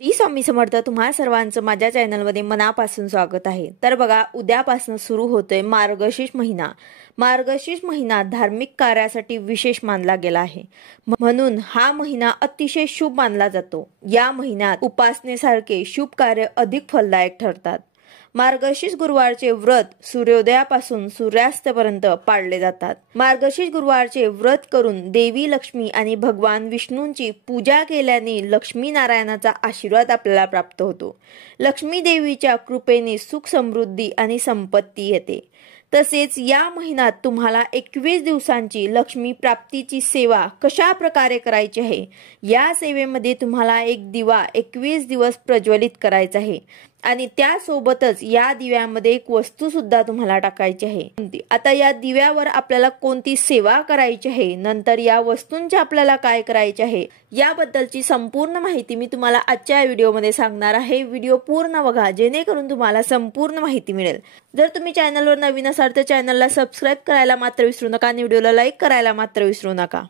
श्री स्वामी समर्थ तुम्हा सर्वांचं माझ्या चॅनलमध्ये मनापासून स्वागत आहे। तर बघा, उद्यापासून सुरू होतोय मार्गशीर्ष महिना। मार्गशीर्ष महिना धार्मिक कार्यासाठी विशेष मानला गेला आहे, म्हणून हा महिना अतिशय शुभ मानला जातो। या महिन्यात उपासनेसारखे शुभ कार्य अधिक फलदायक ठरतात। मार्गशीर्ष गुरुवारचे व्रत सूर्योदयापासून सूर्यास्तापर्यंत पाळले जातात। मार्गशीर्ष गुरुवारचे व्रत करून देवी लक्ष्मी आणि भगवान विष्णूंची पूजा केल्याने लक्ष्मी नारायणाचा आशीर्वाद आपल्याला प्राप्त होतो। लक्ष्मी देवीच्या कृपेने सुख समृद्धी आणि संपत्ती येते। तसेच या महिन्यात तुम्हाला 21 दिवसांची लक्ष्मी प्राप्तीची सेवा कशा प्रकारे करायची आहे, या सेवेमध्ये तुम्हाला एक दिवा 21 दिवस प्रज्वलित करायचा आहे आणि त्यासोबतच या दिव्यामध्ये एक वस्तू सुद्धा तुम्हाला टाकायची आहे। आता या दिव्यावर आपल्याला कोणती सेवा करायची आहे, नंतर या वस्तूंचे आपल्याला काय करायचे आहे, याबद्दलची संपूर्ण माहिती मी तुम्हाला आजच्या व्हिडिओमध्ये सांगणार आहे। व्हिडिओ पूर्ण बघा जेणेकरून तुम्हाला संपूर्ण माहिती मिळेल। जर तुम्ही चॅनलवर नवीन असाल तर चॅनलला सबस्क्राइब करायला मात्र विसरू नका आणि व्हिडिओला लाईक करायला मात्र विसरू नका।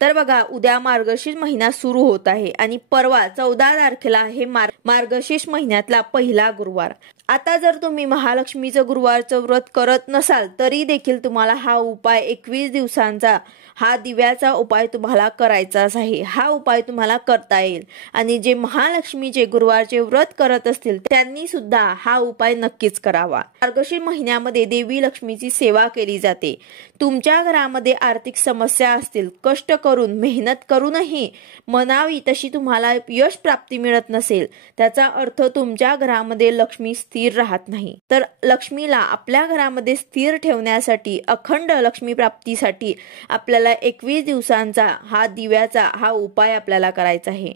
तर बघा, उद्या मार्गशीर्ष महिना सुरू होत आहे आणि परवा 14 तारखेला आहे मार्गशीर्ष महिन्यातला पहिला गुरुवार। आता जर तुम्ही महालक्ष्मीचं गुरुवारचं व्रत करत नसाल तरी देखील तुम्हाला हा उपाय 21 दिवसांचा हा दिव्याचा उपाय तुम्हाला करायचाच आहे। हा उपाय तुम्हाला करता येईल आणि जे महालक्ष्मीचे गुरुवारचे व्रत करत असतील त्यांनी सुद्धा हा उपाय नक्कीच करावा। मार्गशीर्ष महिन्यामध्ये देवी लक्ष्मीची सेवा केली जाते। तुमच्या घरामध्ये आर्थिक समस्या असतील, कष्ट करून मेहनत करूनही मनावी तशी तुम्हाला यश प्राप्ती मिळत नसेल, त्याचा अर्थ तुमच्या घरामध्ये लक्ष्मी स्थिर राहत नाही। तर लक्ष्मीला आपल्या घरामध्ये स्थिर ठेवण्यासाठी, अखंड लक्ष्मी प्राप्तीसाठी आपल्याला 21 दिवसांचा हा दिव्याचा हा उपाय आपल्याला करायचा आहे।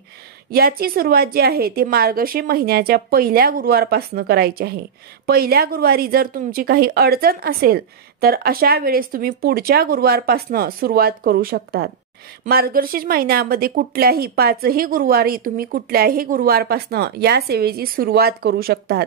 याची सुरुवात जी आहे ते मार्गशीर्ष महिन्याच्या पहिल्या गुरुवारपासून करायची आहे। पहिल्या गुरुवारी जर तुमची काही अडचण असेल तर अशा वेळेस तुम्ही पुढच्या गुरुवारपासून सुरुवात करू शकता। मार्गशीर्ष महिन्यामध्ये कुठल्याही 5ही गुरुवारी तुम्ही कुठल्याही गुरुवारपासून या सेवेची सुरुवात करू शकतात।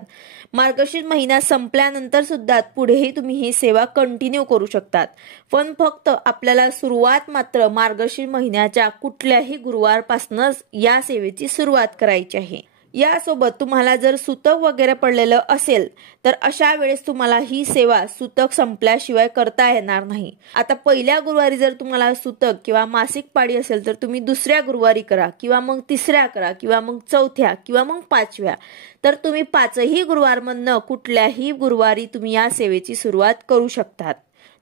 मार्गशीर्ष महिना संपल्यानंतर सुद्धा पुढेही तुम्ही ही सेवा कंटिन्यू करू शकतात, पण फक्त आपल्याला सुरुवात मात्र मार्गशीर्ष महिन्याच्या कुठल्याही गुरुवारपासूनच या सेवेची सुरुवात करायची आहे। यासोबत तुम्हाला जर सुतक वगैरे पडलेलं असेल तर अशा वेळेस तुम्हाला ही सेवा सुतक संपल्याशिवाय करता येणार नाही। आता पहिल्या गुरुवारी जर तुम्हाला सुतक किंवा मासिक पाळी असेल तर तुम्ही दुसऱ्या गुरुवारी करा किंवा मग तिसऱ्या करा किंवा मग चौथ्या किंवा मग 5व्या। तर तुम्ही 5ही गुरुवारमधनं कुठल्याही गुरुवारी तुम्ही या सेवेची सुरुवात करू शकतात।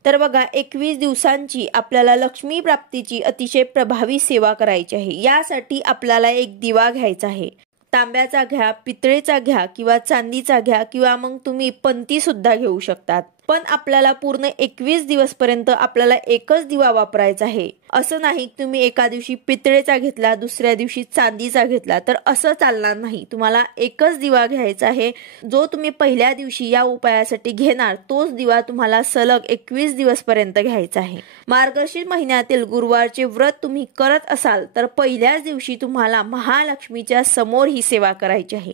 तर बघा, 21 दिवसांची आपल्याला लक्ष्मी प्राप्तीची अतिशय प्रभावी सेवा करायची आहे। यासाठी आपल्याला एक दिवा घ्यायचा आहे। तांब्याचा घ्या, पितळेचा घ्या किंवा चांदीचा घ्या किंवा मग तुम्ही पंती सुद्धा घेऊ शकतात, पण आपल्याला पूर्ण 21 दिवस पर्यंत आपल्याला एकच दिवा वापरायचा आहे। असं नाही तुम्ही एका दिवशी पितळेचा घेतला, दुसऱ्या दिवशी चांदीचा घेतला तर असं चालणार नाही। तुम्हाला एकच दिवा घ्यायचा आहे। जो तुम्ही पहिल्या दिवशी या उपायासाठी घेणार तोच दिवा तुम्हाला सलग 21 दिवस पर्यंत घ्यायचा आहे। मार्गशीर्ष महिन्यातील गुरुवारचे व्रत तुम्ही करत असाल तर पहिल्याच दिवशी तुम्हाला महालक्ष्मीच्या समोर ही सेवा करायची आहे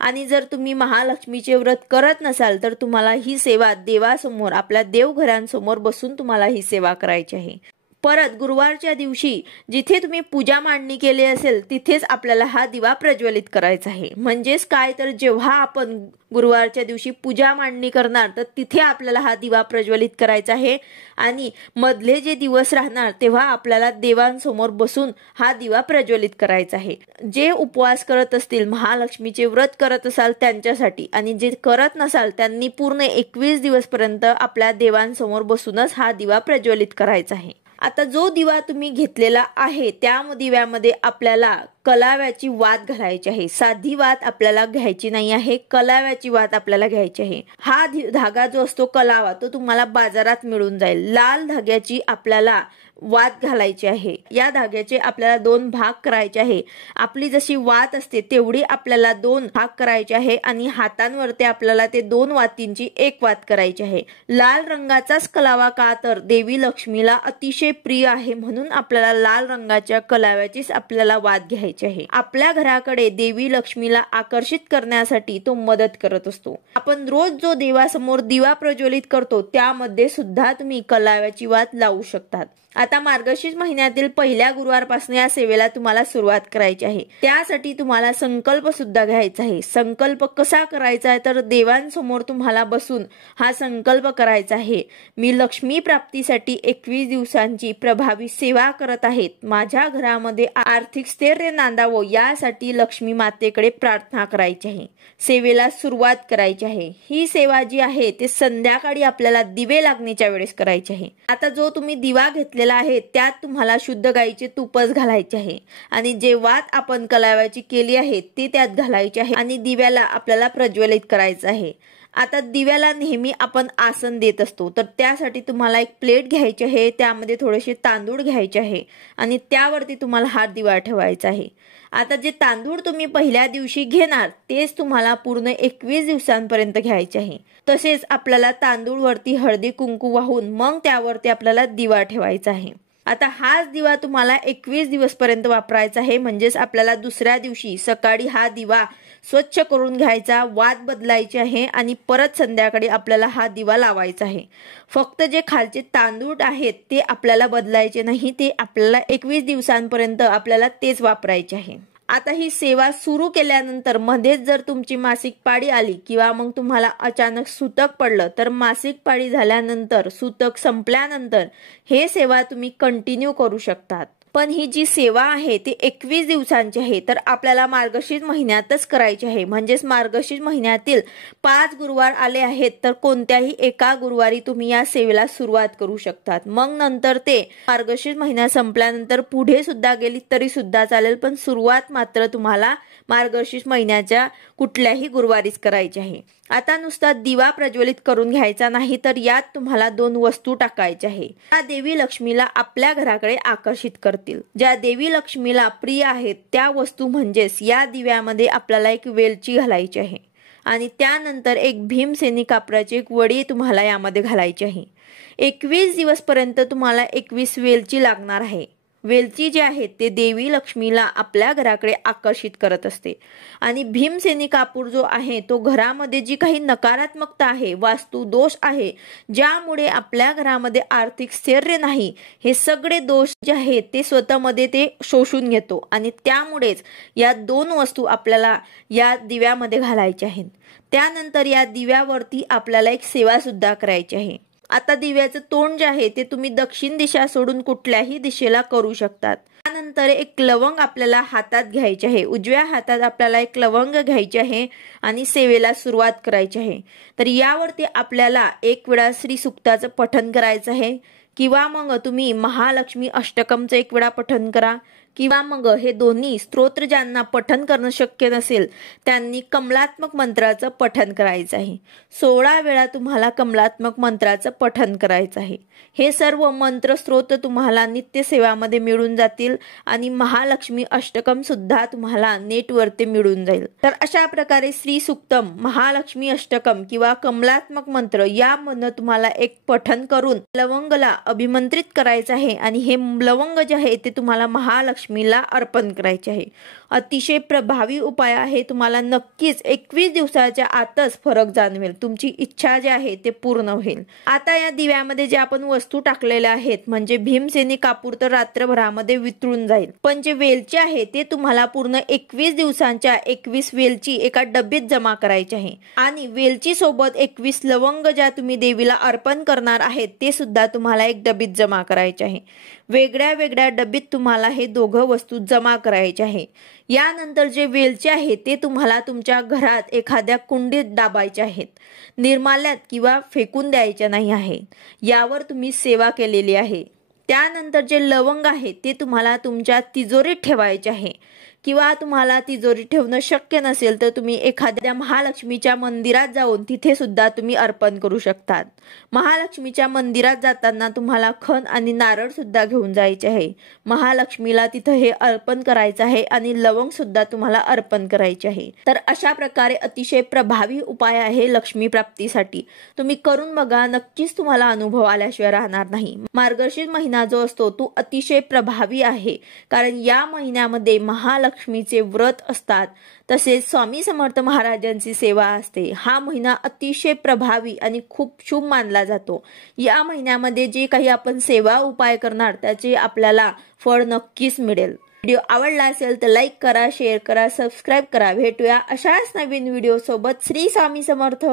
आणि जर तुम्ही महालक्ष्मीचे व्रत करत नसाल तर तुम्हाला ही सेवा देवासमोर, आपल्या देवघरांसमोर बसून तुम्हाला ही सेवा करायची आहे। परत गुरुवारच्या दिवशी जिथे तुम्ही पूजा मांडणी केली असेल तिथेच आपल्याला हा दिवा प्रज्वलित करायचा आहे। म्हणजेच काय, तर जेव्हा आपण गुरुवारच्या दिवशी पूजा मांडणी करणार तर तिथे आपल्याला हा दिवा प्रज्वलित करायचा आहे आणि मधले जे दिवस राहणार तेव्हा आपल्याला देवांसमोर बसून हा दिवा प्रज्वलित करायचा आहे। जे उपवास करत असतील, महालक्ष्मीचे व्रत करत असाल त्यांच्यासाठी, आणि जे करत नसाल त्यांनी पूर्ण 21 दिवस पर्यंत आपल्या देवांसमोर बसूनच हा दिवा प्रज्वलित करायचा आहे। आता जो दिवा तुम्ही घेतलेला आहे त्या दिव्यामध्ये आपल्याला कलाव्याची वात घालायची आहे। साधी वात आपल्याला घ्यायची नाही आहे, कलाव्याची वात आपल्याला घ्यायची आहे। हा धागा जो असतो कलावा तो तुम्हाला बाजारात मिळून जाईल। लाल धाग्याची आपल्याला वात घालायची आहे। या धाग्याचे आपल्याला 2 भाग करायचे आहे। आपली जशी वात असते तेवढी आपल्याला 2 भाग करायचे आहे आणि हातांवरती आपल्याला ते 2 वातींची एक वात करायची आहे। लाल रंगाचाच कलावा का, तर देवी लक्ष्मीला अतिशय प्रिय आहे, म्हणून आपल्याला लाल रंगाच्या कलाव्याचीच आपल्याला वात घ्यायची आहे। आपल्या घराकडे देवी लक्ष्मीला आकर्षित करण्यासाठी तो मदत करत असतो। आपण रोज जो देवासमोर दिवा प्रज्वलित करतो त्यामध्ये सुद्धा तुम्ही कलाव्याची वात लावू शकतात। आता मार्गशीर्ष महिन्यातील पहिल्या गुरुवारपासून या सेवेला तुम्हाला सुरुवात करायची आहे। त्यासाठी तुम्हाला संकल्प सुद्धा घ्यायचा आहे। संकल्प कसा करायचा आहे तर देवांसमोर तुम्हाला बसून हा संकल्प करायचा आहे। मी लक्ष्मी प्राप्तीसाठी 21 दिवसांची प्रभावी सेवा करत आहे। माझ्या घरामध्ये आर्थिक स्थैर्य नांदावं यासाठी लक्ष्मी मातेकडे प्रार्थना करायची आहे। सेवेला सुरुवात करायची आहे। ही सेवा जी आहे ते संध्याकाळी आपल्याला दिवे लागण्याच्या वेळेस करायची आहे। आता जो तुम्ही दिवा घेतलेला आहे त्यात तुम्हाला शुद्ध गाईचे तुपच घालायचे आहे आणि जे वात आपण कलावाची केली आहे ते त्यात घालायचे आहे आणि दिव्याला आपल्याला प्रज्वलित करायचं आहे। आता दिव्याला नेहमी आपण आसन देत असतो तर त्यासाठी तुम्हाला एक प्लेट घ्यायची आहे, त्यामध्ये थोडेसे तांदूळ घ्यायचे आहे आणि त्यावरती तुम्हाला हा दिवा ठेवायचा आहे। आता जे तांदूळ तुम्ही पहिल्या दिवशी घेणार तेच तुम्हाला पूर्ण 21 दिवसांपर्यंत घ्यायचे आहे। तसेच आपल्याला तांदूळ वरती हळदी कुंकू वाहून मग त्यावरती आपल्याला दिवा ठेवायचा आहे। आता हाच दिवा तुम्हाला 21 दिवस पर्यंत वापरायचा आहे। म्हणजेच आपल्याला दुसऱ्या दिवशी सकाळी हा दिवा स्वच्छ करून घ्यायचा, वात बदलायची आहे आणि परत संध्याकाळी आपल्याला हा दिवा लावायचा आहे। फक्त जे खालचे तांदूळ आहेत ते आपल्याला बदलायचे नाही, ते आपल्याला 21 दिवसांपर्यंत आपल्याला तेच वापरायचे आहे। आता ही सेवा सुरू केल्यानंतर मध्येच जर तुमची मासिक पाळी आली किंवा मग तुम्हाला अचानक सूतक पडलं तर मासिक पाळी झाल्यानंतर सूतक संपल्यानंतर हे सेवा तुम्ही कंटिन्यू करू शकतात। पण ही जी सेवा आहे ती 21 दिवसांची आहे तर आपल्याला मार्गशीर्ष महिन्यातच करायची आहे। म्हणजेच मार्गशीर्ष महिन्यातील 5 गुरुवार आले आहेत तर कोणत्याही एका गुरुवारी तुम्ही या सेवेला सुरुवात करू शकतात। मग नंतर ते मार्गशीर्ष महिना संपल्यानंतर पुढे सुद्धा गेली तरी सुद्धा चालेल, पण सुरुवात मात्र तुम्हाला मार्गशीर्ष महिन्याच्या कुठल्याही गुरुवारीच करायची आहे। आता नुसता दिवा प्रज्वलित करून घ्यायचा नाही तर यात तुम्हाला 2 वस्तू टाकायच्या आहे। त्या देवी लक्ष्मीला आपल्या घराकडे आकर्षित करतील। ज्या देवी लक्ष्मीला प्रिय आहेत त्या वस्तू म्हणजेच या दिव्यामध्ये आपल्याला एक वेलची घालायची आहे आणि त्यानंतर एक भीमसेनी कापडाची एक वडी तुम्हाला यामध्ये घालायची आहे। 21 दिवस पर्यंत तुम्हाला 21 वेलची लागणार आहे। वेलची जे आहे ते देवी लक्ष्मीला आपल्या घराकडे आकर्षित करत असते आणि भीमसेनी कापूर जो आहे तो घरामध्ये जी काही नकारात्मकता आहे, वास्तू दोष आहे, ज्यामुळे आपल्या घरामध्ये आर्थिक स्थैर्य नाही, हे सगळे दोष जे आहेत ते स्वतःमध्ये ते शोषून घेतो आणि त्यामुळेच या 2 वस्तू आपल्याला या दिव्यामध्ये घालायच्या आहेत। त्यानंतर या दिव्यावरती आपल्याला एक सेवा सुद्धा करायची आहे। आता दिव्याचं तोंड जे आहे ते तुम्ही दक्षिण दिशा सोडून कुठल्याही दिशेला करू शकतात। त्यानंतर एक लवंग आपल्याला हातात घ्यायचे आहे। उजव्या हातात आपल्याला एक लवंग घ्यायचे आहे आणि सेवेला सुरुवात करायची आहे। तर यावरती आपल्याला एक वेळा श्री सूक्ताचं पठण करायचं आहे किंवा मग तुम्ही महालक्ष्मी अष्टकमचं एक वेळा पठण करा किंवा मग हे दोन्ही स्तोत्र ज्यांना पठण करणं शक्य नसेल त्यांनी कमलात्मक मंत्राचं पठण करायचं आहे। 16 वेळा तुम्हाला कमलात्मक मंत्राचं पठण करायचं आहे। हे सर्व मंत्र स्तोत्र तुम्हाला नित्य सेवामध्ये मिळून जातील आणि महालक्ष्मी अष्टकम सुद्धा तुम्हाला नेटवरती मिळून जाईल। तर अशा प्रकारे श्री सूक्तम, महालक्ष्मी अष्टकम किंवा कमलात्मक मंत्र यामधनं तुम्हाला एक पठण करून लवंगला अभिमंत्रित करायचं आहे आणि हे लवंग जे आहे ते तुम्हाला महालक्ष्मीला अर्पण करायचे आहे। अतिशय प्रभावी उपाय आहे। तुम्हाला नक्कीच 21 दिवसाच्या आतच फरक जाणवेल, तुमची इच्छा जी आहे ते पूर्ण होईल। आता या दिव्यामध्ये जे आपण वस्तू टाकलेल्या आहेत म्हणजे भीमसेनी कापूर तर रात्रभरामध्ये वितळून जाईल, पण जे वेलची आहे ते तुम्हाला पूर्ण 21 दिवसांच्या 21 वेलची एका डब्बीत जमा करायची आहे आणि वेलची सोबत 21 लवंग ज्या तुम्ही देवीला अर्पण करणार आहेत ते सुद्धा तुम्हाला एक डब्बीत जमा करायचे आहे। वेगळ्या वेगळ्या डब्बीत तुम्हाला हे दोघं वस्तू जमा करायचे आहे। यानंतर जे वेलचे आहे ते तुम्हाला तुमच्या घरात एखाद्या कुंडीत दाबायचे आहेत, निर्माल्यात किंवा फेकून द्यायचे नाही आहे। यावर तुम्ही सेवा केलेली आहे। त्यानंतर जे लवंग आहे ते तुम्हाला तुमच्या तिजोरीत ठेवायचे आहे किंवा तुम्हाला तिजोरीत ठेवणं शक्य नसेल तर तुम्ही एखाद्या महालक्ष्मीच्या मंदिरात जाऊन तिथे सुद्धा तुम्ही अर्पण करू शकतात। महालक्ष्मीच्या मंदिरात जाताना तुम्हाला खण आणि नारळ सुद्धा घेऊन जायचे आहे। महालक्ष्मीला तिथे हे अर्पण करायचं आहे आणि लवंग सुद्धा तुम्हाला अर्पण करायचे आहे। तर अशा प्रकारे अतिशय प्रभावी उपाय आहे लक्ष्मी प्राप्तीसाठी। तुम्ही करून बघा, नक्कीच तुम्हाला अनुभव आल्याशिवाय राहणार नाही। मार्गशीर्ष महिना जो असतो तो अतिशय प्रभावी आहे कारण या महिन्यामध्ये महालक्ष्मी महालक्ष्मीचे व्रत असतात, तसेच स्वामी समर्थ महाराजांची सेवा असते। हा महिना अतिशय प्रभावी आणि खूप शुभ मानला जातो। या महिन्यामध्ये जे काही आपण सेवा उपाय करणार त्याचे आपल्याला फळ नक्कीच मिळेल। व्हिडिओ आवडला असेल तर लाईक करा, शेअर करा, सबस्क्राईब करा। भेटूया अशाच नवीन व्हिडिओ सोबत। श्री स्वामी समर्थ।